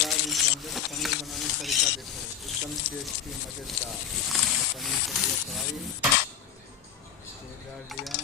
नमस्कार मित्र, पनीर बनाने का तरीका देखो, एकदम टेस्टी मज़ेदार। पनीर को लिया फ्राई, तेल डाल लिया,